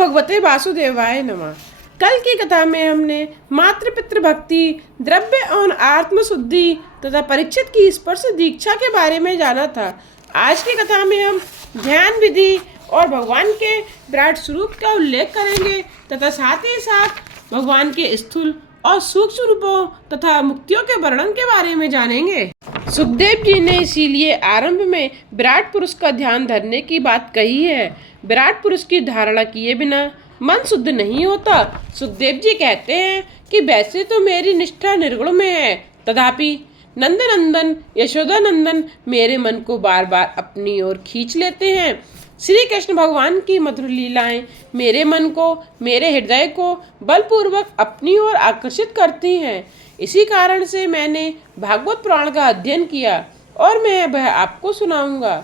भगवते वासुदेवाय नमः। कल की कथा में हमने मातृ पितृ भक्ति, द्रव्य और आत्म शुद्धि तथा परीक्षित की स्पर्श दीक्षा के बारे में जाना था। आज की कथा में हम ध्यान विधि और भगवान के विराट स्वरूप का उल्लेख करेंगे तथा साथ ही साथ भगवान के स्थूल और सूक्ष्म रूपों तथा मुक्तियों के वर्णन के बारे में जानेंगे। सुखदेव जी ने इसीलिए आरंभ में विराट पुरुष का ध्यान धरने की बात कही है। विराट पुरुष की धारणा किए बिना मन शुद्ध नहीं होता। सुखदेव जी कहते हैं कि वैसे तो मेरी निष्ठा निर्गुण में है, तथापि नंदनंदन यशोदानंदन मेरे मन को बार बार अपनी ओर खींच लेते हैं। श्री कृष्ण भगवान की मधुर लीलाएं मेरे मन को, मेरे हृदय को बलपूर्वक अपनी ओर आकर्षित करती हैं। इसी कारण से मैंने भागवत पुराण का अध्ययन किया और मैं वह आपको सुनाऊंगा।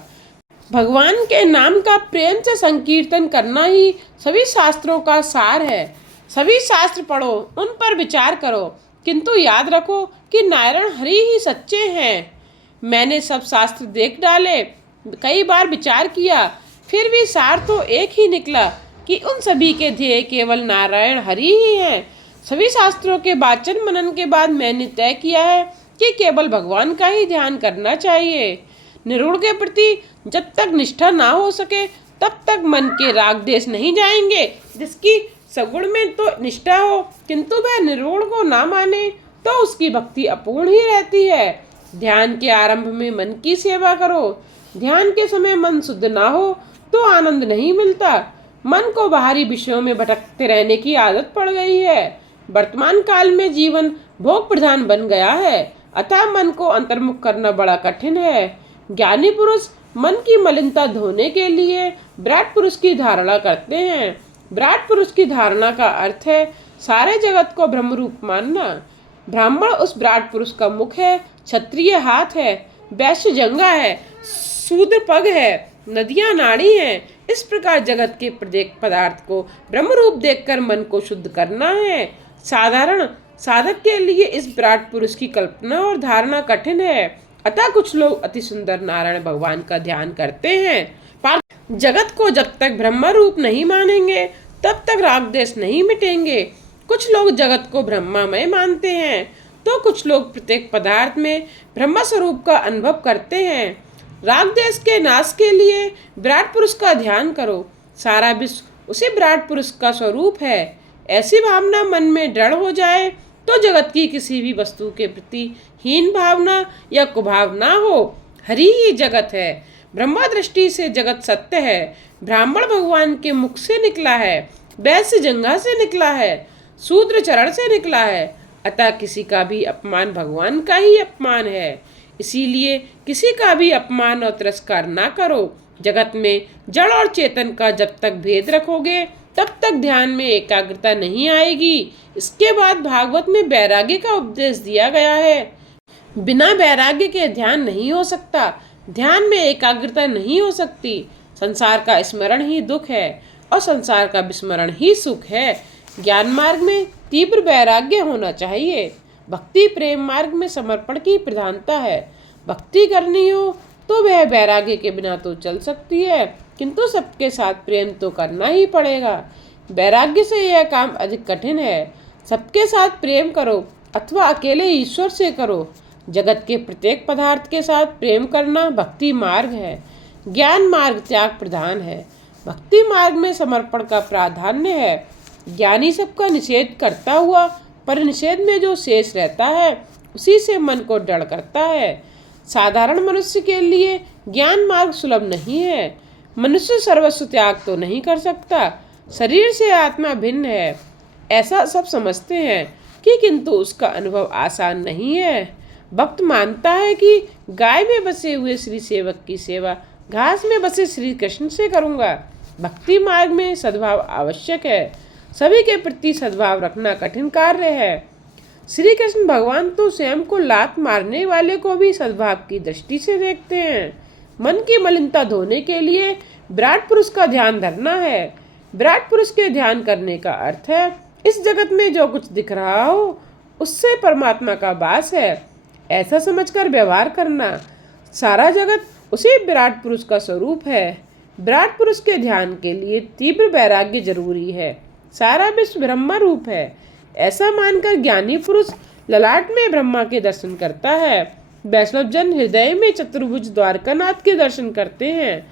भगवान के नाम का प्रेम से संकीर्तन करना ही सभी शास्त्रों का सार है। सभी शास्त्र पढ़ो, उन पर विचार करो, किंतु याद रखो कि नारायण हरि ही सच्चे हैं। मैंने सब शास्त्र देख डाले, कई बार विचार किया, फिर भी सार तो एक ही निकला कि उन सभी के ध्येय केवल नारायण हरि ही हैं। सभी शास्त्रों के वाचन मनन के बाद मैंने तय किया है कि केवल भगवान का ही ध्यान करना चाहिए। निर्गुण के प्रति जब तक निष्ठा ना हो सके तब तक मन के राग देश नहीं जाएंगे। जिसकी सगुण में तो निष्ठा हो किंतु वह निर्गुण को ना माने तो उसकी भक्ति अपूर्ण ही रहती है। ध्यान के आरंभ में मन की सेवा करो। ध्यान के समय मन शुद्ध ना हो तो आनंद नहीं मिलता। मन को बाहरी विषयों में भटकते रहने की आदत पड़ गई है। वर्तमान काल में जीवन भोग प्रधान बन गया है, अतः मन को अंतर्मुख करना बड़ा कठिन है। ज्ञानी पुरुष मन की मलिनता धोने के लिए विराट पुरुष की धारणा करते हैं। विराट पुरुष की धारणा का अर्थ है सारे जगत को ब्रह्म रूप मानना। ब्राह्मण उस विराट पुरुष का मुख है, क्षत्रिय हाथ है, वैश्य जंघा है, शूद्र पग है, नदियां नाड़ी हैं। इस प्रकार जगत के प्रत्येक पदार्थ को ब्रह्म रूप देखकर मन को शुद्ध करना है। साधारण साधक के लिए इस विराट पुरुष की कल्पना और धारणा कठिन है, अतः कुछ लोग अति सुंदर नारायण भगवान का ध्यान करते हैं, पर जगत को जब तक ब्रह्म रूप नहीं मानेंगे तब तक राग देश नहीं मिटेंगे। कुछ लोग जगत को ब्रह्मामय मानते हैं तो कुछ लोग प्रत्येक पदार्थ में ब्रह्म स्वरूप का अनुभव करते हैं। राग देश के नाश के लिए विराट पुरुष का ध्यान करो। सारा विश्व उसी विराट पुरुष का स्वरूप है। ऐसी भावना मन में दृढ़ हो जाए तो जगत की किसी भी वस्तु के प्रति हीन भावना या कुभाव ना हो। हरि ही जगत है। ब्रह्मा दृष्टि से जगत सत्य है। ब्राह्मण भगवान के मुख से निकला है, वैश्य जंघा से निकला है, शूद्र चरण से निकला है, अतः किसी का भी अपमान भगवान का ही अपमान है। इसीलिए किसी का भी अपमान और तिरस्कार ना करो। जगत में जड़ और चेतन का जब तक भेद रखोगे तब तक ध्यान में एकाग्रता नहीं आएगी। इसके बाद भागवत में वैराग्य का उपदेश दिया गया है। बिना वैराग्य के ध्यान नहीं हो सकता, ध्यान में एकाग्रता नहीं हो सकती। संसार का स्मरण ही दुख है और संसार का विस्मरण ही सुख है। ज्ञान मार्ग में तीव्र वैराग्य होना चाहिए। भक्ति प्रेम मार्ग में समर्पण की प्रधानता है। भक्ति करनी हो तो वह वैराग्य के बिना तो चल सकती है, किंतु सबके साथ प्रेम तो करना ही पड़ेगा। वैराग्य से यह काम अधिक कठिन है। सबके साथ प्रेम करो अथवा अकेले ईश्वर से करो। जगत के प्रत्येक पदार्थ के साथ प्रेम करना भक्ति मार्ग है। ज्ञान मार्ग त्याग प्रधान है। भक्ति मार्ग में समर्पण का प्राधान्य है। ज्ञानी सबका निषेध करता हुआ पर निषेध में जो शेष रहता है उसी से मन को दृढ़ करता है। साधारण मनुष्य के लिए ज्ञान मार्ग सुलभ नहीं है। मनुष्य सर्वस्व त्याग तो नहीं कर सकता। शरीर से आत्मा भिन्न है ऐसा सब समझते हैं कि किंतु उसका अनुभव आसान नहीं है। भक्त मानता है कि गाय में बसे हुए श्री सेवक की सेवा घास में बसे श्री कृष्ण से करूँगा। भक्ति मार्ग में सद्भाव आवश्यक है। सभी के प्रति सद्भाव रखना कठिन कार्य है। श्री कृष्ण भगवान तो स्वयं को लात मारने वाले को भी सद्भाव की दृष्टि से देखते हैं। मन की मलिनता धोने के लिए विराट पुरुष का ध्यान धरना है। विराट पुरुष के ध्यान करने का अर्थ है इस जगत में जो कुछ दिख रहा हो उससे परमात्मा का वास है, ऐसा समझकर व्यवहार करना। सारा जगत उसी विराट पुरुष का स्वरूप है। विराट पुरुष के ध्यान के लिए तीव्र वैराग्य जरूरी है। सारा विश्व ब्रह्म रूप है, ऐसा मानकर ज्ञानी पुरुष ललाट में ब्रह्मा के दर्शन करता है। वैष्णव जन हृदय में चतुर्भुज द्वारकानाथ के दर्शन करते हैं।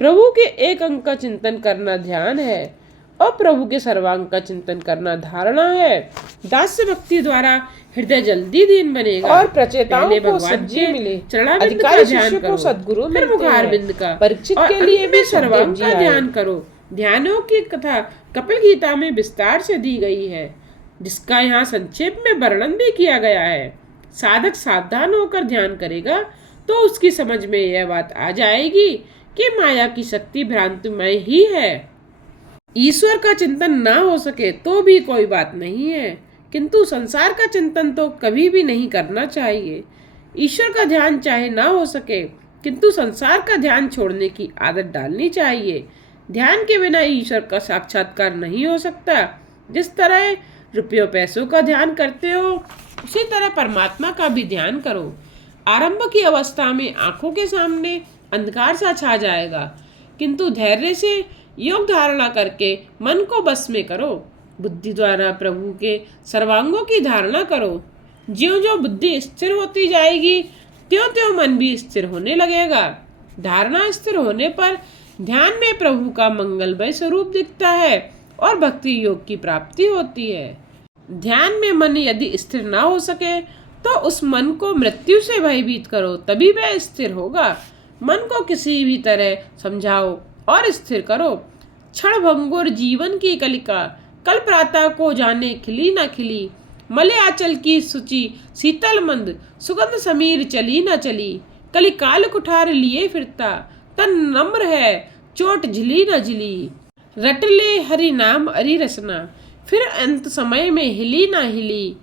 प्रभु के एक अंग का चिंतन करना ध्यान है और प्रभु के सर्वांग का चिंतन करना धारणा है। दास्य भक्ति द्वारा हृदय जल्दी दीन बनेगा और प्रचेताओं को सिद्धि मिले। चरणारविंद का ध्यान करो, सद्गुरु फिर मुखारविंद का। परीक्षित के लिए भी सर्वांग का ध्यान करो। ध्यानों की कथा कपिल गीता में विस्तार से दी गई है, जिसका यहाँ संक्षेप में वर्णन भी किया गया है। साधक सावधान होकर ध्यान करेगा तो उसकी समझ में यह बात आ जाएगी कि माया की शक्ति भ्रांतिमय ही है। ईश्वर का चिंतन ना हो सके तो भी कोई बात नहीं है, किंतु संसार का चिंतन तो कभी भी नहीं करना चाहिए। ईश्वर का ध्यान चाहे ना हो सके, किंतु संसार का ध्यान छोड़ने की आदत डालनी चाहिए। ध्यान के बिना ईश्वर का साक्षात्कार नहीं हो सकता। जिस तरह रुपयों पैसों का ध्यान करते हो, उसी तरह परमात्मा का भी ध्यान करो। आरंभ की अवस्था में आंखों के सामने अंधकार सा छा जाएगा, किंतु धैर्य से योग धारणा करके मन को बस में करो। बुद्धि द्वारा प्रभु के सर्वांगों की धारणा करो। ज्यों ज्यों बुद्धि स्थिर होती जाएगी, त्यों त्यों मन भी स्थिर होने लगेगा। धारणा स्थिर होने पर ध्यान में प्रभु का मंगलमय स्वरूप दिखता है और भक्ति योग की प्राप्ति होती है। ध्यान में मन यदि स्थिर ना हो सके तो उस मन को मृत्यु से भयभीत करो, तभी वह स्थिर होगा। मन को किसी भी तरह समझाओ और स्थिर करो। क्षण भंगुर जीवन की कलिका कल प्रातः को जाने खिली न खिली। मले आंचल की सूची शीतल मंद, सुगंध समीर चली न चली। कलिकाल कुठार लिए फिरता, तन नम्र है चोट झिली न झिली। रट ले हरि नाम अरि रसना, फिर अंत समय में हिली ना हिली।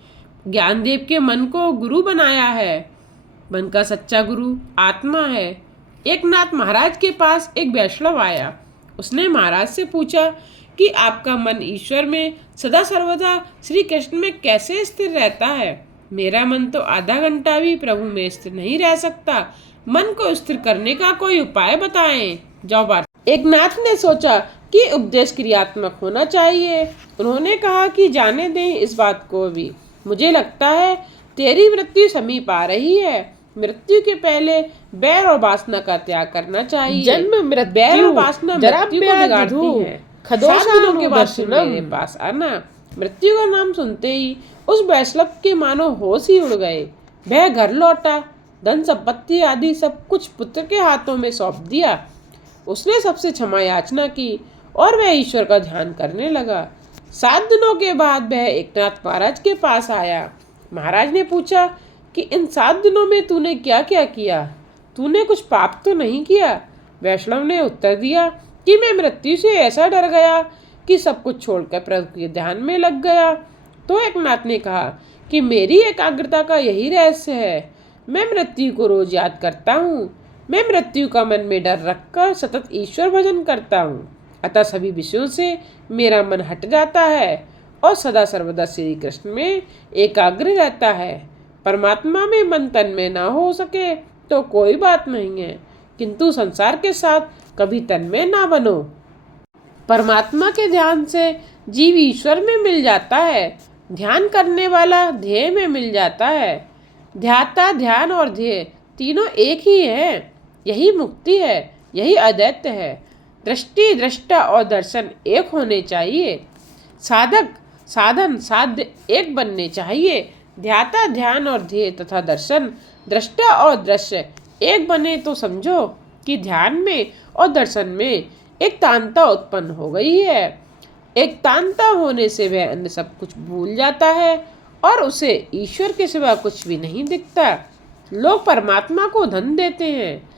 ज्ञानदेव के मन को गुरु बनाया है। मन का सच्चा गुरु आत्मा है। एक नाथ महाराज के पास एक वैष्णव आया। उसने महाराज से पूछा कि आपका मन ईश्वर में सदा सर्वदा श्री कृष्ण में कैसे स्थिर रहता है। मेरा मन तो आधा घंटा भी प्रभु में स्थिर नहीं रह सकता। मन को स्थिर करने का कोई उपाय बताएं। जाओ बात। एक नाथ ने सोचा कि उपदेश क्रियात्मक होना चाहिए। उन्होंने कहा कि जाने दें इस बात को भी। मुझे लगता है तेरी मृत्यु समीप आ रही है। मृत्यु के पहले बैर और वासना का त्याग करना चाहिए। जन्म मृत्यु बैर और वासना मृत्यु को बिगाड़ती है। 7 दिनों के बाद मेरे पास आना। मृत्यु का नाम सुनते ही उस वैष्णव के मानो होश ही उड़ गए। वह घर लौटा, धन संपत्ति आदि सब कुछ पुत्र के हाथों में सौंप दिया। उसने सबसे क्षमा याचना की और वह ईश्वर का ध्यान करने लगा। 7 दिनों के बाद वह एकनाथ महाराज के पास आया। महाराज ने पूछा कि इन 7 दिनों में तूने क्या क्या किया? तूने कुछ पाप तो नहीं किया? वैष्णव ने उत्तर दिया कि मैं मृत्यु से ऐसा डर गया कि सब कुछ छोड़कर प्रभु के ध्यान में लग गया। तो एकनाथ ने कहा कि मेरी एकाग्रता का यही रहस्य है। मैं मृत्यु को रोज याद करता हूँ। मैं मृत्यु का मन में डर रखकर सतत ईश्वर भजन करता हूँ। अतः सभी विषयों से मेरा मन हट जाता है और सदा सर्वदा श्री कृष्ण में एकाग्र रहता है। परमात्मा में मन तन में ना हो सके तो कोई बात नहीं है, किंतु संसार के साथ कभी तन में ना बनो। परमात्मा के ध्यान से जीव ईश्वर में मिल जाता है। ध्यान करने वाला ध्येय में मिल जाता है। ध्याता, ध्यान और ध्येय तीनों एक ही है। यही मुक्ति है, यही अद्वैत है। दृष्टि, दृष्टा और दर्शन एक होने चाहिए। साधक, साधन, साध्य एक बनने चाहिए। ध्याता, ध्यान और ध्येय तथा दर्शन, दृष्टा और दृश्य एक बने तो समझो कि ध्यान में और दर्शन में एक तानता उत्पन्न हो गई है। एक तानता होने से वह अन्य सब कुछ भूल जाता है और उसे ईश्वर के सिवा कुछ भी नहीं दिखता। लोग परमात्मा को धन देते हैं,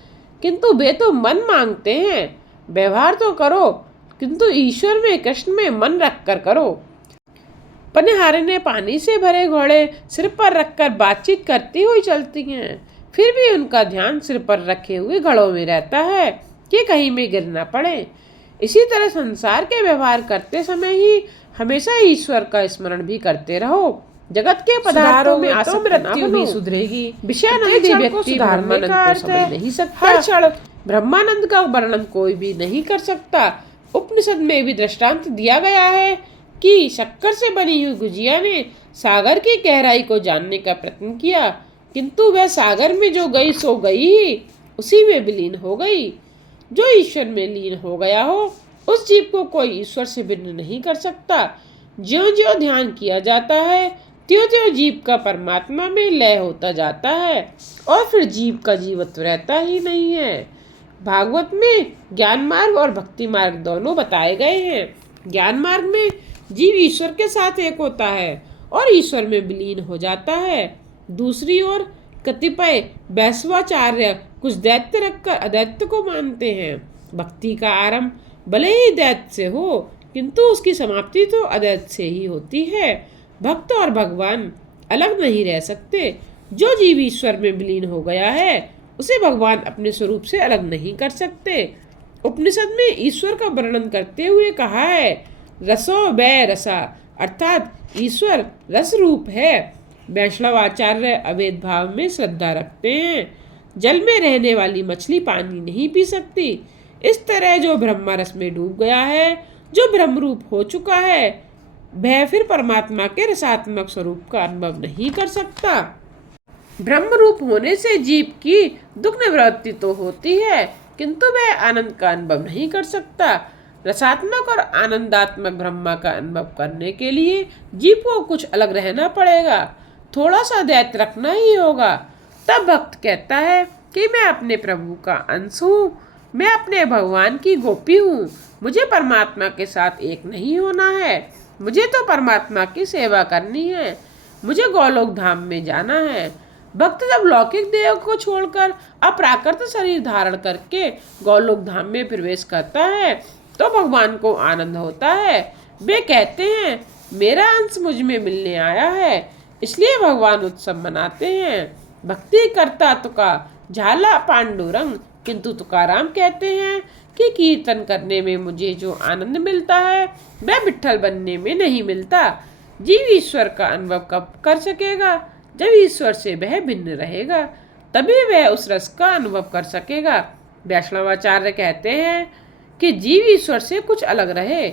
किंतु वे तो मन मांगते हैं। व्यवहार तो करो, किंतु ईश्वर में, कृष्ण में मन रखकर करो। पनिहारे पानी से भरे घोड़े सिर पर रखकर बातचीत करती हुई चलती हैं, फिर भी उनका ध्यान सिर पर रखे हुए घड़ों में रहता है कि कहीं में गिर ना पड़े। इसी तरह संसार के व्यवहार करते समय ही हमेशा ईश्वर का स्मरण भी करते रहो। जगत के पदार्थों में तो मृत्यु भी सुधरेगी। विषयानंदी व्यक्ति ब्रह्मानंद को समझ नहीं सकता। हर क्षण ब्रह्मानंद का वर्णन कोई भी नहीं कर सकता। उपनिषद में भी दृष्टांत दिया गया है कि शक्कर से बनी हुई गुजिया ने सागर की गहराई को जानने का प्रयत्न किया, किंतु वह सागर में जो गई सो गई ही, उसी में विलीन हो गई। जो ईश्वर में लीन हो गया हो, उस जीव को कोई ईश्वर से भिन्न नहीं कर सकता। ज्यों ज्यों ध्यान किया जाता है, त्यों त्यों जीव का परमात्मा में लय होता जाता है और फिर जीव का जीवत्व रहता ही नहीं है। भागवत में ज्ञान मार्ग और भक्ति मार्ग दोनों बताए गए हैं। ज्ञान मार्ग में जीव ईश्वर के साथ एक होता है और ईश्वर में विलीन हो जाता है। दूसरी ओर कतिपय वैश्वाचार्य कुछ दैत्य रखकर अदैत्य को मानते हैं। भक्ति का आरंभ भले ही दैत्य से हो, किंतु उसकी समाप्ति तो अदैत्य से ही होती है। भक्त और भगवान अलग नहीं रह सकते। जो जीव ईश्वर में विलीन हो गया है, उसे भगवान अपने स्वरूप से अलग नहीं कर सकते। उपनिषद में ईश्वर का वर्णन करते हुए कहा है, रसो वै रसा, अर्थात ईश्वर रस रूप है। वैष्णव आचार्य अभेद भाव में श्रद्धा रखते हैं। जल में रहने वाली मछली पानी नहीं पी सकती। इस तरह जो ब्रह्म रस में डूब गया है, जो ब्रह्म रूप हो चुका है, वह फिर परमात्मा के रसात्मक स्वरूप का अनुभव नहीं कर सकता। ब्रह्म रूप होने से जीव की दुख निवृत्ति तो होती है, किंतु वह आनंद का अनुभव नहीं कर सकता। रसात्मक और आनंदात्मक ब्रह्मा का अनुभव करने के लिए जीव को कुछ अलग रहना पड़ेगा, थोड़ा सा दैत्य रखना ही होगा। तब भक्त कहता है कि मैं अपने प्रभु का अंश हूँ, मैं अपने भगवान की गोपी हूँ, मुझे परमात्मा के साथ एक नहीं होना है, मुझे तो परमात्मा की सेवा करनी है, मुझे गोलोक धाम में जाना है। भक्त जब लौकिक देह को छोड़कर अप्राकृत शरीर धारण करके गोलोक धाम में प्रवेश करता है, तो भगवान को आनंद होता है। वे कहते हैं, मेरा अंश मुझ में मिलने आया है, इसलिए भगवान उत्सव मनाते हैं। भक्ति करता तुका झाला पांडुरंग, किंतु तुकाराम कहते हैं कि कीर्तन करने में मुझे जो आनंद मिलता है, वह विट्ठल बनने में नहीं मिलता। जीव ईश्वर का अनुभव कब कर सकेगा? जब ईश्वर से वह भिन्न रहेगा, तभी वह उस रस का अनुभव कर सकेगा। वैष्णवाचार्य कहते हैं कि जीव ईश्वर से कुछ अलग रहे,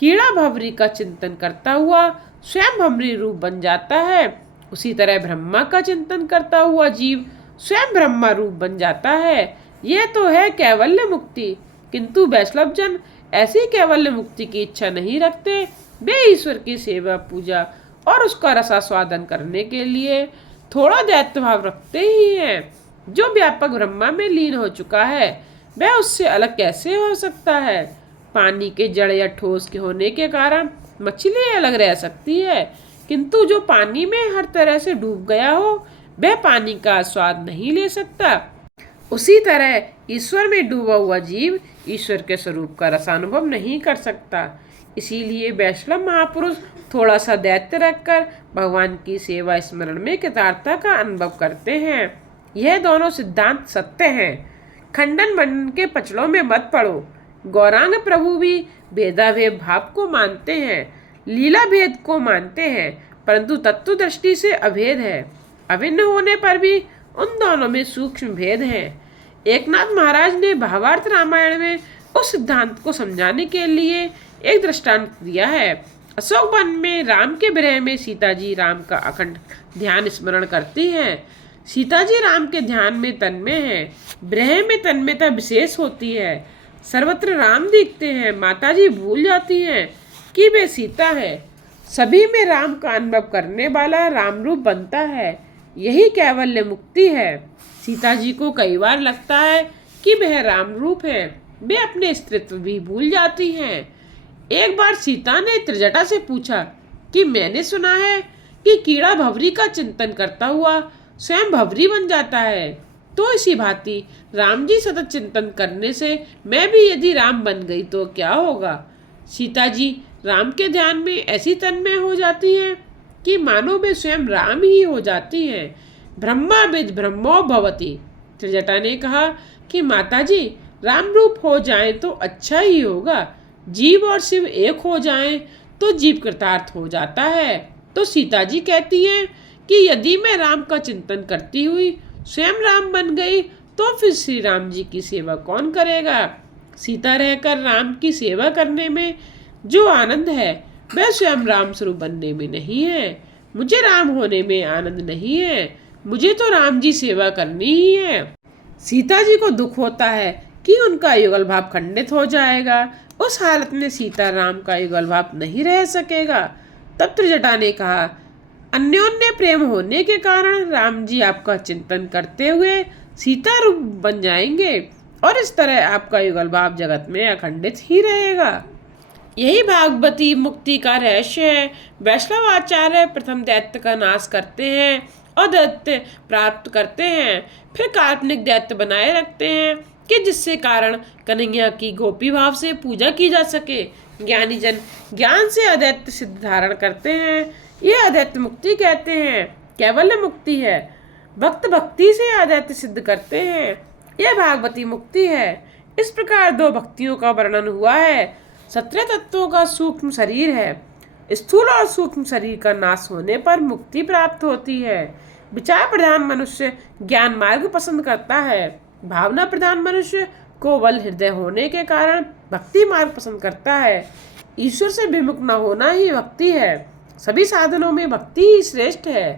कीड़ा भंवरी का चिंतन करता हुआ स्वयं भंवरी रूप बन जाता है, उसी तरह ब्रह्मा का चिंतन करता हुआ जीव स्वयं ब्रह्मा रूप बन जाता है। यह तो है कैवल्य मुक्ति, किंतु वैष्णव जन ऐसी कैवल्य मुक्ति की इच्छा नहीं रखते। वे ईश्वर की सेवा पूजा और उसका रसास्वादन करने के लिए थोड़ा दैत्य भाव रखते ही हैं। जो व्यापक ब्रह्मा में लीन हो चुका है, वह उससे अलग कैसे हो सकता है? पानी के जड़ या ठोस के होने के कारण मछली अलग रह सकती है, किंतु जो पानी में हर तरह से डूब गया हो, वह पानी का स्वाद नहीं ले सकता। उसी तरह ईश्वर में डूबा हुआ जीव ईश्वर के स्वरूप का रसानुभव नहीं कर सकता। इसीलिए वैष्णव महापुरुष थोड़ा सा दैत्य रखकर भगवान की सेवा स्मरण में कृतार्थता का अनुभव करते हैं। यह दोनों सिद्धांत सत्य हैं। खंडन मंडन के पचड़ों में मत पड़ो। गौरांग प्रभु भी भेदाभेद भाव को मानते हैं, लीला भेद को मानते हैं, परंतु तत्व दृष्टि से अभेद है। अभिन्न होने पर भी उन दोनों में सूक्ष्म भेद है। एकनाथ महाराज ने भावार्थ रामायण में उस सिद्धांत को समझाने के लिए एक दृष्टांत दिया है। अशोक वन में राम के विरह में सीता जी राम का अखंड ध्यान स्मरण करती हैं। सीता जी राम के ध्यान में तन्मय हैं, विरह में तन्मयता विशेष होती है। सर्वत्र राम दिखते हैं, माता जी भूल जाती हैं कि वे सीता है। सभी में राम का अनुभव करने वाला राम रूप बनता है, यही कैवल्य मुक्ति है। सीता जी को कई बार लगता है कि वह राम रूप है, वे अपने अस्तित्व भी भूल जाती हैं। एक बार सीता ने त्रिजटा से पूछा कि मैंने सुना है कि कीड़ा भंवरी का चिंतन करता हुआ स्वयं भंवरी बन जाता है, तो इसी भांति राम जी सतत चिंतन करने से मैं भी यदि राम बन गई तो क्या होगा? सीता जी राम के ध्यान में ऐसी तन्मय हो जाती हैं कि मानो वे स्वयं राम ही हो जाती हैं। ब्रह्मा विद ब्रह्मो भवति। त्रिजटा ने कहा कि माता जी राम रूप हो जाए तो अच्छा ही होगा, जीव और शिव एक हो जाएं तो जीव कृतार्थ हो जाता है। तो सीता जी कहती हैं कि यदि मैं राम का चिंतन करती हुई स्वयं राम बन गई तो फिर श्री राम जी की सेवा कौन करेगा? सीता रहकर राम की सेवा करने में जो आनंद है वह स्वयं राम स्वरूप बनने में नहीं है। मुझे राम होने में आनंद नहीं है, मुझे तो राम जी सेवा करनी ही है। सीता जी को दुख होता है कि उनका युगल भाव खंडित हो जाएगा। उस हालत में सीता राम का युगल भाव नहीं रह सकेगा। तब त्रिजटा ने कहा, अन्योन्य प्रेम होने के कारण राम जी आपका चिंतन करते हुए सीता रूप बन जाएंगे और इस तरह आपका युगल भाव जगत में अखंडित ही रहेगा। यही भागवती मुक्ति का रहस्य है। वैष्णव आचार्य प्रथम दैत्य का नाश करते हैं और दैत्य प्राप्त करते हैं, फिर काल्पनिक दैत्य बनाए रखते हैं कि जिससे कारण कन्हैया की गोपी भाव से पूजा की जा सके। ज्ञानी जन ज्ञान से अदैत्य सिद्ध धारण करते हैं, यह अदैत्य मुक्ति कहते हैं, कैवल्य मुक्ति है। भक्त भक्ति से अदैत्य सिद्ध करते हैं, यह भागवती मुक्ति है। इस प्रकार दो भक्तियों का वर्णन हुआ है। 17 तत्वों का सूक्ष्म शरीर है। स्थूल और सूक्ष्म शरीर का नाश होने पर मुक्ति प्राप्त होती है। विचार प्रधान मनुष्य ज्ञान मार्ग पसंद करता है। भावना प्रधान मनुष्य कोवल हृदय होने के कारण भक्ति मार्ग पसंद करता है। ईश्वर से विमुख न होना ही भक्ति है। सभी साधनों में भक्ति ही श्रेष्ठ है।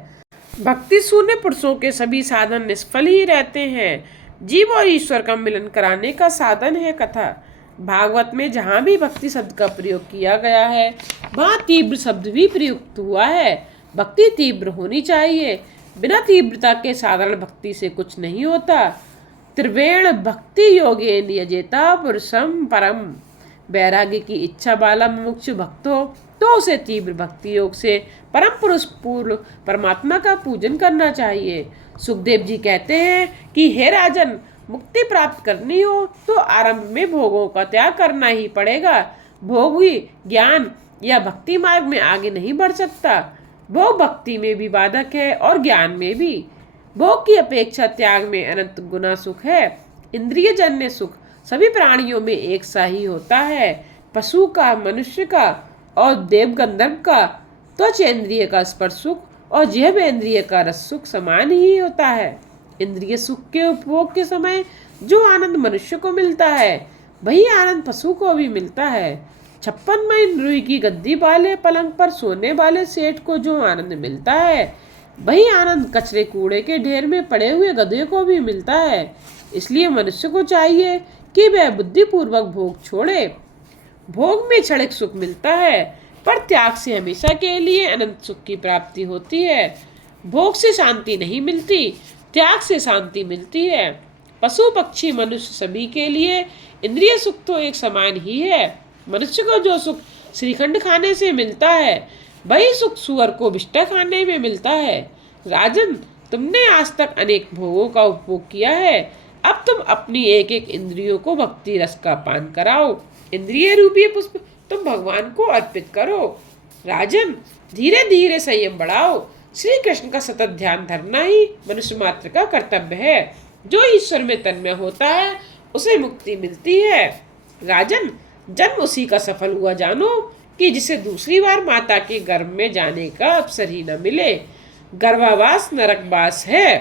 भक्ति शून्य पुरुषों के सभी साधन निष्फल ही रहते हैं। जीव और ईश्वर का मिलन कराने का साधन है कथा। भागवत में जहाँ भी भक्ति शब्द का प्रयोग किया गया है वहाँ तीव्र शब्द भी प्रयुक्त हुआ है। भक्ति तीव्र होनी चाहिए, बिना तीव्रता के साधारण भक्ति से कुछ नहीं होता। त्रिवेण भक्ति योगे नियजेता पुरुषम परम। वैराग्य की इच्छा वाला मुमुक्षु भक्त हो तो उसे तीव्र भक्ति योग से परम पुरुष पूर्ण परमात्मा का पूजन करना चाहिए। सुखदेव जी कहते हैं कि हे राजन, मुक्ति प्राप्त करनी हो तो आरंभ में भोगों का त्याग करना ही पड़ेगा। भोग ही ज्ञान या भक्ति मार्ग में आगे नहीं बढ़ सकता। भोग भक्ति में भी बाधक है और ज्ञान में भी। भोग की अपेक्षा त्याग में अनंत गुना सुख है। इंद्रिय जन्य सुख सभी प्राणियों में एक सा ही होता है। पशु का, मनुष्य का और देव गंधर्व का त्वचेंद्रिय का स्पर्श सुख और जिह्वेंद्रिय का रस सुख समान ही होता है। इंद्रिय सुख के उपभोग के समय जो आनंद मनुष्य को मिलता है वही आनंद पशु को भी मिलता है। 56 महीन रुई की गद्दी वाले पलंग पर सोने वाले सेठ को जो आनंद मिलता है वही आनंद कचरे कूड़े के ढेर में पड़े हुए गधे को भी मिलता है। इसलिए मनुष्य को चाहिए कि वह बुद्धिपूर्वक भोग छोड़े। भोग में क्षणिक सुख मिलता है पर त्याग से हमेशा के लिए अनंत सुख की प्राप्ति होती है। भोग से शांति नहीं मिलती, त्याग से शांति मिलती है। पशु पक्षी मनुष्य सभी के लिए इंद्रिय सुख तो एक समान ही है। मनुष्य को जो सुख श्रीखंड खाने से मिलता है वही सुख सुअर को बिष्टा खाने में मिलता है। राजन, तुमने आज तक अनेक भोगों का उपभोग किया है, अब तुम अपनी एक एक इंद्रियों को भक्ति रस का पान कराओ। इंद्रिय रूपी पुष्प तुम भगवान को अर्पित करो। राजन, धीरे धीरे संयम बढ़ाओ। श्री कृष्ण का सतत ध्यान धरना ही मनुष्य मात्र का कर्तव्य है। जो ईश्वर में तन्मय होता है उसे मुक्ति मिलती है। राजन, जन्म उसी का सफल हुआ जानो कि जिसे दूसरी बार माता के गर्भ में जाने का अवसर ही न मिले। गर्भावास नरकवास है।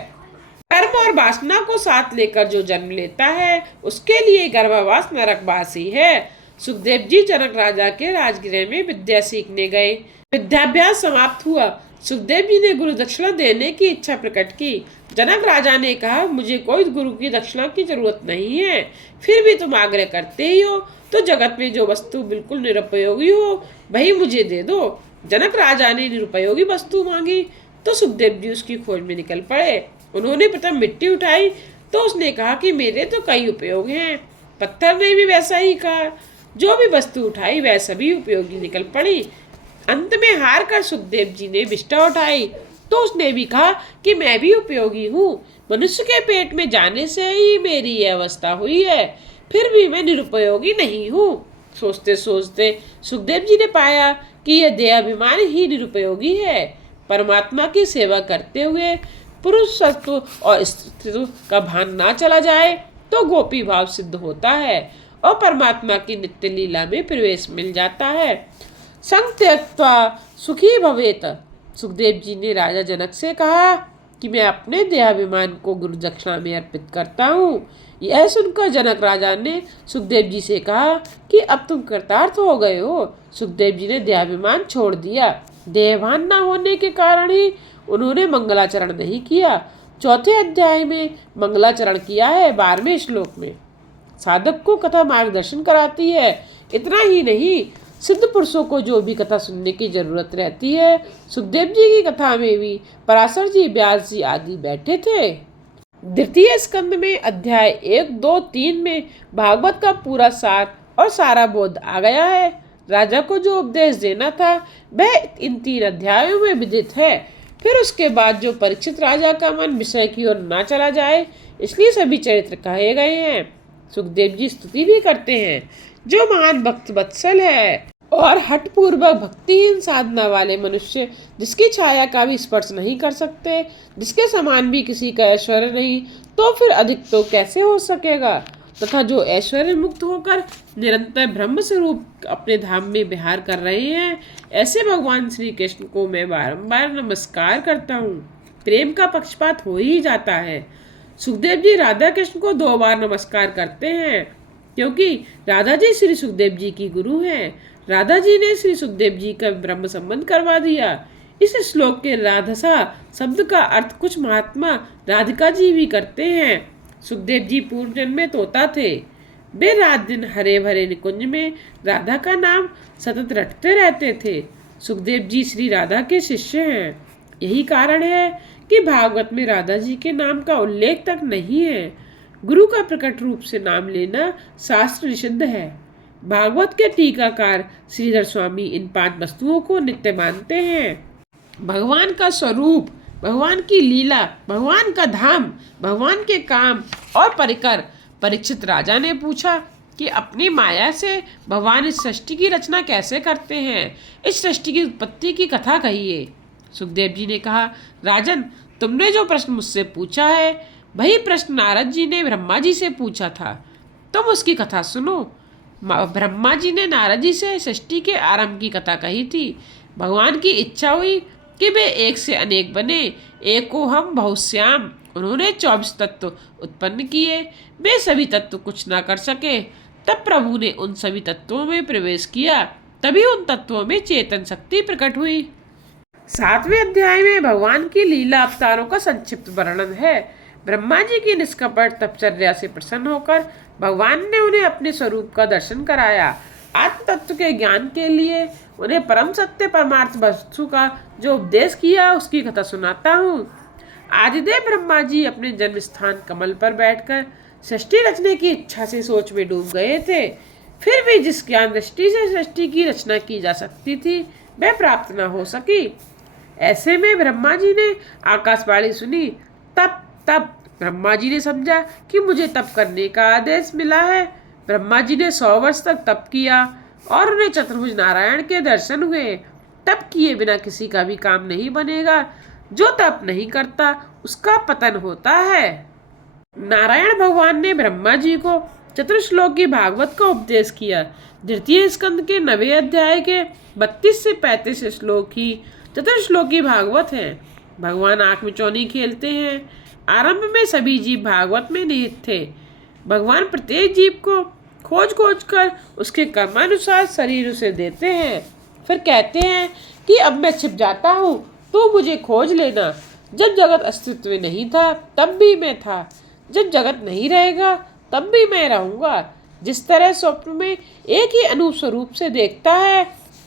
कर्म और वासना को साथ लेकर जो जन्म लेता है उसके लिए गर्भावास नरकवास ही है। सुखदेव जी जनक राजा के राजगृह में विद्या सीखने गए। विद्याभ्यास समाप्त हुआ। सुखदेव जी ने गुरु दक्षिणा देने की इच्छा प्रकट की। जनक राजा ने कहा, मुझे कोई गुरु की दक्षिणा की जरूरत नहीं है, फिर भी तुम आग्रह करते ही हो तो जगत में जो वस्तु बिल्कुल निरुपयोगी हो वही मुझे दे दो। जनक राजा ने निरुपयोगी वस्तु मांगी तो सुखदेव जी उसकी खोज में निकल पड़े। उन्होंने प्रथम मिट्टी उठाई तो उसने कहा कि मेरे तो कई उपयोग हैं। पत्थर ने भी वैसा ही कहा। जो भी वस्तु उठाई वह सभी उपयोगी निकल पड़ी। अंत में हार कर सुखदेव जी ने विष्ठा उठाई तो उसने भी कहा कि मैं भी उपयोगी हूँ। मनुष्य के पेट में जाने से ही मेरी यह अवस्था हुई है, फिर भी मैं निरुपयोगी नहीं हूँ। सोचते सोचते सुखदेव जी ने पाया कि यह देहाभिमान ही निरुपयोगी है। परमात्मा की सेवा करते हुए पुरुष सत्व और स्त्रीत्व का भान ना चला जाए तो गोपी भाव सिद्ध होता है और परमात्मा की नित्य लीला में प्रवेश मिल जाता है। संग त्यक्त्वा सुखी भवेत। सुखदेव जी ने राजा जनक से कहा, कि मैं अपने देहाभिमान को गुरु दक्षिणा में अर्पित करता हूँ। यह सुनकर जनक राजा ने सुखदेव जी से कहा कि अब तुम कृतार्थ हो गए हो। सुखदेव जी ने देहाभिमान छोड़ दिया। देहभान न होने के कारण ही उन्होंने मंगलाचरण नहीं किया। चौथे अध्याय में मंगलाचरण किया है 12वें श्लोक में। साधक को कथा मार्गदर्शन कराती है। इतना ही नहीं, सिद्ध पुरुषों को जो भी कथा सुनने की जरूरत रहती है, सुखदेव जी की कथा में भी पराशर जी, व्यास जी आदि बैठे थे। द्वितीय स्कंद में अध्याय 1, 2, 3 में भागवत का पूरा सार और सारा बोध आ गया है। राजा को जो उपदेश देना था वह इन 3 अध्यायों में विदित है। फिर उसके बाद जो परीक्षित राजा का मन विषय की ओर ना चला जाए, इसलिए सभी चरित्र कहे गए हैं। सुखदेव जी स्तुति भी करते हैं, जो महान भक्त वत्सल है और हठपूर्वक भक्तिहीन साधना वाले मनुष्य जिसकी छाया का भी स्पर्श नहीं कर सकते, जिसके समान भी किसी का ऐश्वर्य नहीं, तो फिर अधिक तो कैसे हो सकेगा। तथा जो ऐश्वर्य मुक्त होकर निरंतर ब्रह्म स्वरूप अपने धाम में विहार कर रहे हैं, ऐसे भगवान श्री कृष्ण को मैं बारंबार नमस्कार करता हूँ। प्रेम का पक्षपात हो ही जाता है। सुखदेव जी राधा कृष्ण को 2 बार नमस्कार करते हैं, क्योंकि राधा जी श्री सुखदेव जी की गुरु हैं। राधा जी ने श्री सुखदेव जी का ब्रह्म संबंध करवा दिया। इस श्लोक के राधसा शब्द का अर्थ कुछ महात्मा राधिका जी भी करते हैं। सुखदेव जी पूर्व जन्म में तोता थे। वे रात दिन हरे भरे निकुंज में राधा का नाम सतत रटते रहते थे। सुखदेव जी श्री राधा के शिष्य हैं। यही कारण है कि भागवत में राधा जी के नाम का उल्लेख तक नहीं है। गुरु का प्रकट रूप से नाम लेना शास्त्र निषिद्ध है। भागवत के टीकाकार श्रीधर स्वामी इन 5 वस्तुओं को नित्य मानते हैं। भगवान का स्वरूप, भगवान की लीला, भगवान का धाम, भगवान के काम और परिकर। परीक्षित राजा ने पूछा कि अपनी माया से भगवान इस सृष्टि की रचना कैसे करते हैं। इस सृष्टि की उत्पत्ति की कथा कहिए। सुखदेव जी ने कहा, राजन, तुमने जो प्रश्न मुझसे पूछा है वही प्रश्न नारद जी ने ब्रह्मा जी से पूछा था। तुम उसकी कथा सुनो। ब्रह्मा जी ने नारद जी से सृष्टि के आरंभ की कथा कही थी। भगवान की इच्छा हुई कि वे एक से अनेक बने, एक को हम बहुश्याम। उन्होंने 24 तत्व उत्पन्न किए। वे सभी तत्व कुछ ना कर सके। तब प्रभु ने उन सभी तत्वों में प्रवेश किया। तभी उन तत्वों में चेतन शक्ति प्रकट हुई। 7वें अध्याय में भगवान की लीला अवतारों का संक्षिप्त वर्णन है। ब्रह्मा जी की निष्कपट तपचर्या से प्रसन्न होकर भगवान ने उन्हें अपने स्वरूप का दर्शन कराया। आत्म तत्व के ज्ञान के लिए उन्हें परम सत्य परमार्थ वस्तु का जो उपदेश किया, उसकी कथा सुनाता हूँ। आदिदेव ब्रह्मा जी अपने जन्म स्थान कमल पर बैठकर सृष्टि रचने की इच्छा से सोच में डूब गए थे। फिर भी जिस ज्ञान दृष्टि से सृष्टि की रचना की जा सकती थी, वह प्राप्त न हो सकी। ऐसे में ब्रह्मा जी ने आकाशवाणी सुनी। तब ब्रह्मा जी ने समझा कि मुझे तप करने का आदेश मिला है। ब्रह्मा जी ने 100 वर्ष तक तप किया और उन्हें चतुर्भुज नारायण के दर्शन हुए। तप किए बिना किसी का भी काम नहीं बनेगा। जो तप नहीं करता उसका पतन होता है। नारायण भगवान ने ब्रह्मा जी को चतुर्श्लोकी भागवत का उपदेश किया। द्वितीय स्कंद के 9वें अध्याय के 32 से 35 श्लोक ही चतुर्श्लोकी भागवत है। भगवान आँख में चौनी खेलते हैं। आरंभ में सभी जीव भागवत में निहित थे। भगवान प्रत्येक जीव को खोज कर उसके कर्मानुसार शरीर उसे देते हैं। फिर कहते हैं कि अब मैं छिप जाता हूँ, तो मुझे खोज लेना। जब जगत अस्तित्व में नहीं था तब भी मैं था। जब जगत नहीं रहेगा तब भी मैं रहूँगा। जिस तरह स्वप्न में एक ही अनूप स्वरूप से देखता है,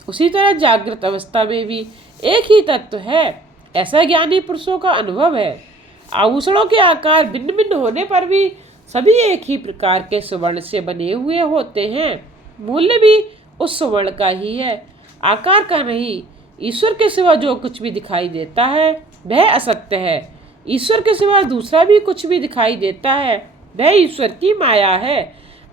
उसी तरह जागृत अवस्था में भी एक ही तत्व है। ऐसा ज्ञानी पुरुषों का अनुभव है। आभूषणों के आकार भिन्न भिन्न होने पर भी सभी एक ही प्रकार के सुवर्ण से बने हुए होते हैं। मूल्य भी उस सुवर्ण का ही है, आकार का नहीं। ईश्वर के सिवा जो कुछ भी दिखाई देता है वह असत्य है। ईश्वर के सिवा दूसरा भी कुछ भी दिखाई देता है वह ईश्वर की माया है।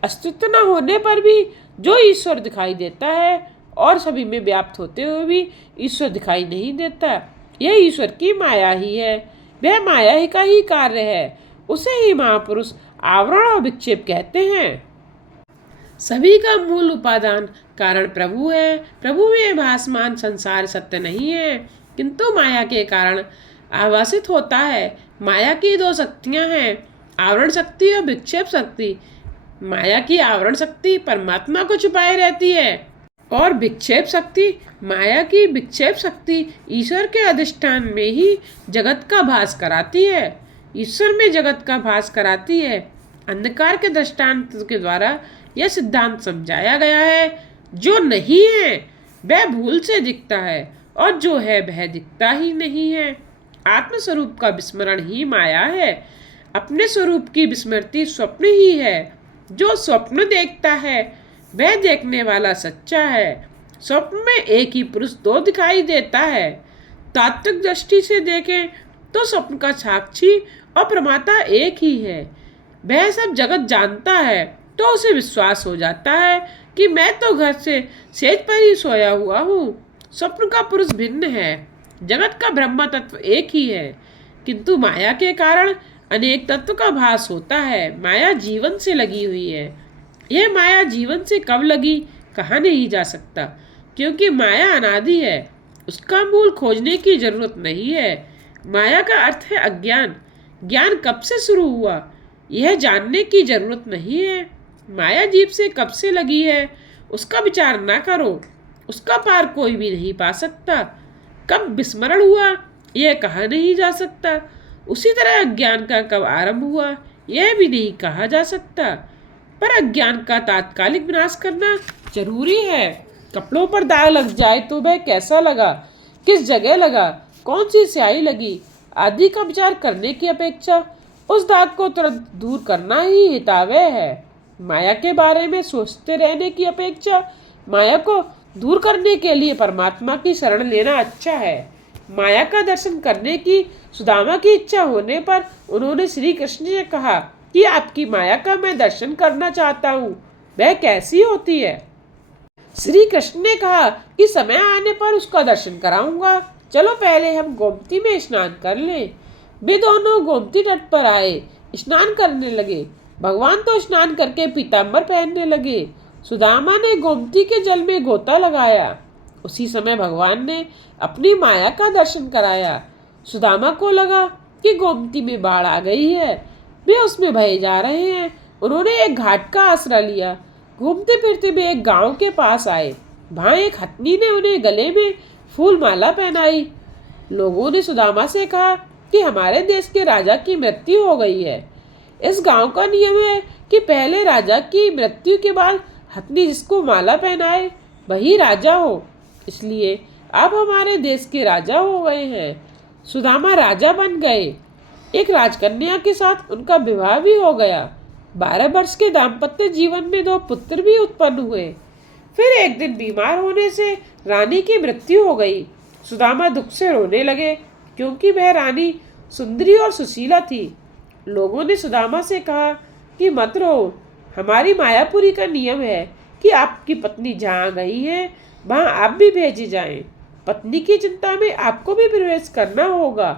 अस्तित्व न होने पर भी जो ईश्वर दिखाई देता है और सभी में व्याप्त होते हुए भी ईश्वर दिखाई नहीं देता, यह ईश्वर की माया ही है। वह माया ही का ही कार्य है। उसे ही महापुरुष आवरण और विक्षेप कहते हैं। सभी का मूल उपादान कारण प्रभु है। प्रभु में भासमान संसार सत्य नहीं है, किंतु माया के कारण आभासित होता है। माया की दो शक्तियां हैं, आवरण शक्ति और विक्षेप शक्ति। माया की आवरण शक्ति परमात्मा को छुपाए रहती है और विक्षेप शक्ति, माया की विक्षेप शक्ति ईश्वर के अधिष्ठान में ही जगत का भास कराती है। ईश्वर में जगत का भास कराती है। अंधकार के दृष्टांत के द्वारा यह सिद्धांत समझाया गया है, जो नहीं है वह भूल से दिखता है और जो है वह दिखता ही नहीं है। आत्मस्वरूप का विस्मरण ही माया है। अपने स्वरूप की विस्मृति स्वप्न ही है। जो स्वप्न देखता है वह देखने वाला सच्चा है। स्वप्न में एक ही पुरुष दो दिखाई देता है। तात्विक दृष्टि से देखें तो स्वप्न का साक्षी और प्रमाता एक ही है। वह सब जगत जानता है तो उसे विश्वास हो जाता है कि मैं तो घर से सेज पर ही सोया हुआ हूँ। स्वप्न का पुरुष भिन्न है। जगत का ब्रह्म तत्व एक ही है, किंतु माया के कारण अनेक तत्व का भास होता है। माया जीवन से लगी हुई है। यह माया जीवन से कब लगी कहा नहीं जा सकता, क्योंकि माया अनादि है। उसका मूल खोजने की जरूरत नहीं है। माया का अर्थ है अज्ञान। ज्ञान कब से शुरू हुआ यह जानने की जरूरत नहीं है। माया जीव से कब से लगी है उसका विचार ना करो। उसका पार कोई भी नहीं पा सकता। कब विस्मरण हुआ यह कहा नहीं जा सकता। उसी तरह अज्ञान का कब आरंभ हुआ यह भी नहीं कहा जा सकता। पर अज्ञान का तात्कालिक विनाश करना जरूरी है। कपड़ों पर दाग लग जाए तो वह कैसा लगा, किस जगह लगा, कौन सी स्याही लगी आदि का विचार करने की अपेक्षा उस दाग को तुरंत दूर करना ही हितावह है। माया के बारे में सोचते रहने की अपेक्षा माया को दूर करने के लिए परमात्मा की शरण लेना अच्छा है। माया का दर्शन करने की सुदामा की इच्छा होने पर उन्होंने श्री कृष्ण से कहा कि आपकी माया का मैं दर्शन करना चाहता हूँ, वह कैसी होती है? श्री कृष्ण ने कहा कि समय आने पर उसका दर्शन कराऊंगा। चलो पहले हम गोमती में स्नान कर लें। वे दोनों गोमती तट पर आए, स्नान करने लगे। भगवान तो स्नान करके पीताम्बर पहनने लगे। सुदामा ने गोमती के जल में गोता लगाया। उसी समय भगवान ने अपनी माया का दर्शन कराया। सुदामा को लगा कि गोमती में बाढ़ आ गई है, वे उसमें बहे जा रहे हैं। उन्होंने एक घाट का आसरा लिया। घूमते फिरते वे एक गांव के पास आए। वहां एक हथनी ने उन्हें गले में फूल माला पहनाई। लोगों ने सुदामा से कहा कि हमारे देश के राजा की मृत्यु हो गई है। इस गांव का नियम है कि पहले राजा की मृत्यु के बाद हथनी जिसको माला पहनाए वही राजा हो, इसलिए आप हमारे देश के राजा हो गए हैं। सुदामा राजा बन गए। एक राजकन्या के साथ उनका विवाह भी हो गया। 12 वर्ष के दाम्पत्य जीवन में 2 पुत्र भी उत्पन्न हुए। फिर एक दिन बीमार होने से रानी की मृत्यु हो गई। सुदामा दुख से रोने लगे, क्योंकि वह रानी सुंदरी और सुशीला थी। लोगों ने सुदामा से कहा कि मत रो, हमारी मायापुरी का नियम है कि आपकी पत्नी जहाँ गई है वहाँ आप भी भेजे जाएं। पत्नी की चिंता में आपको भी प्रवेश करना होगा।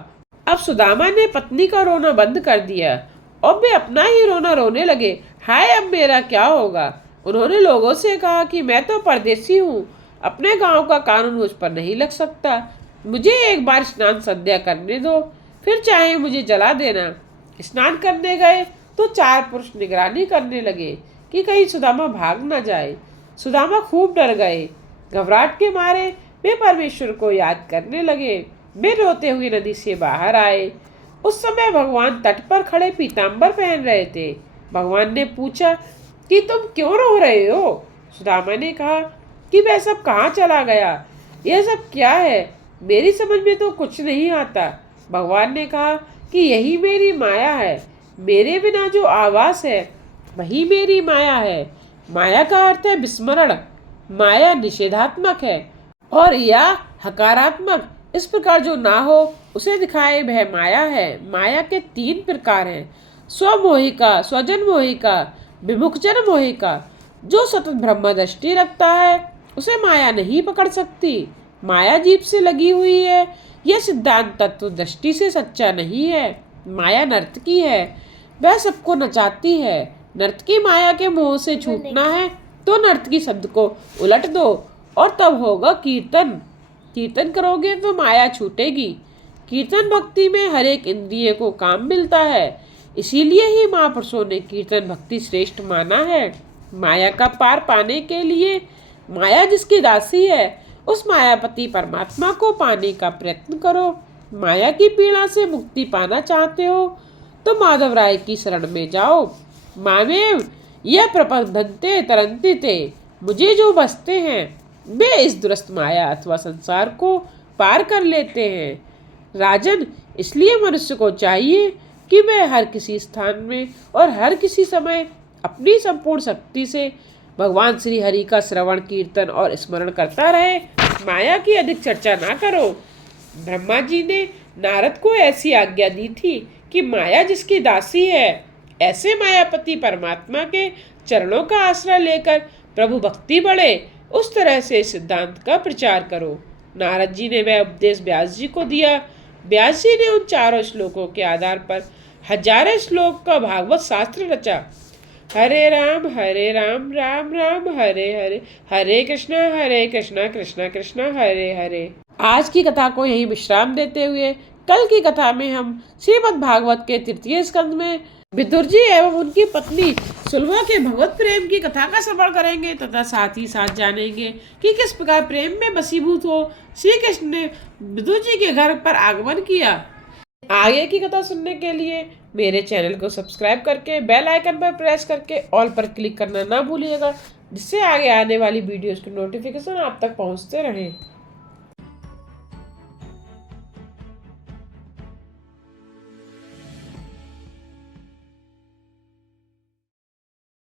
अब सुदामा ने पत्नी का रोना बंद कर दिया और वे अपना ही रोना रोने लगे। हाय, अब मेरा क्या होगा? उन्होंने लोगों से कहा कि मैं तो परदेसी हूँ, अपने गांव का कानून मुझ पर नहीं लग सकता। मुझे एक बार स्नान संध्या करने दो, फिर चाहे मुझे जला देना। स्नान करने गए तो 4 पुरुष निगरानी करने लगे कि कहीं सुदामा भाग न जाए। सुदामा खूब डर गए। घबराहट के मारे वे परमेश्वर को याद करने लगे। वे रोते हुए नदी से बाहर आए। उस समय भगवान तट पर खड़े पीताम्बर पहन रहे थे। भगवान ने पूछा कि तुम क्यों रो रहे हो? सुदामा ने कहा कि वह सब कहाँ चला गया, यह सब क्या है, मेरी समझ में तो कुछ नहीं आता। भगवान ने कहा कि यही मेरी माया है। मेरे बिना जो आवास है वही मेरी माया है। माया का अर्थ है विस्मरण। माया निषेधात्मक है और या हकारात्मक। इस प्रकार जो ना हो उसे दिखाए वह माया है। माया के 3 प्रकार हैं, स्वमोहिका, स्वजन मोहिका, विमुखजन मोहिका। जो सतत ब्रह्म दृष्टि रखता है उसे माया नहीं पकड़ सकती। माया जीव से लगी हुई है, यह सिद्धांत तत्व दृष्टि से सच्चा नहीं है। माया नर्तकी है, वह सबको नचाती है। नर्तकी माया के मोह से छूटना है तो नर्तकी शब्द को उलट दो और तब होगा कीर्तन। कीर्तन करोगे तो माया छूटेगी। कीर्तन भक्ति में हर एक इंद्रिय को काम मिलता है। इसीलिए ही महापुरुषों ने कीर्तन भक्ति श्रेष्ठ माना है। माया का पार पाने के लिए माया जिसकी दासी है, उस मायापति परमात्मा को पाने का प्रयत्न करो। माया की पीड़ा से मुक्ति पाना चाहते हो तो माधव राय की शरण में जाओ। मामेव यह प्रबंधन्ते तरन्ति ते, मुझे जो बसते हैं वे इस दुरस्त माया अथवा संसार को पार कर लेते हैं। राजन, इसलिए मनुष्य को चाहिए कि वह हर किसी स्थान में और हर किसी समय अपनी संपूर्ण शक्ति से भगवान श्री हरि का श्रवण कीर्तन और स्मरण करता रहे। माया की अधिक चर्चा ना करो। ब्रह्मा जी ने नारद को ऐसी आज्ञा दी थी कि माया जिसकी दासी है, ऐसे मायापति परमात्मा के चरणों का आश्रय लेकर प्रभु भक्ति बढ़े, उस तरह से सिद्धांत का प्रचार करो। नारद जी ने वह उपदेश व्यास जी को दिया। व्यास जी ने उन चारों श्लोकों के आधार पर हजारों श्लोक का भागवत शास्त्र रचा। हरे राम राम राम हरे हरे, हरे कृष्णा कृष्णा कृष्णा हरे हरे। आज की कथा को यही विश्राम देते हुए कल की कथा में हम श्रीमद् भागवत के तृतीय स्कंद में विदुर जी एवं उनकी पत्नी सुलभा के भगवत प्रेम की कथा का श्रवण करेंगे तथा साथ ही साथ जानेंगे कि किस प्रकार प्रेम में वशीभूत हो श्री कृष्ण ने विदुर जी के घर पर आगमन किया। आगे की कथा सुनने के लिए मेरे चैनल को सब्सक्राइब करके बेल आइकन पर प्रेस करके ऑल पर क्लिक करना ना भूलिएगा, जिससे आगे आने वाली वीडियोस की नोटिफिकेशन आप तक पहुंचते रहें।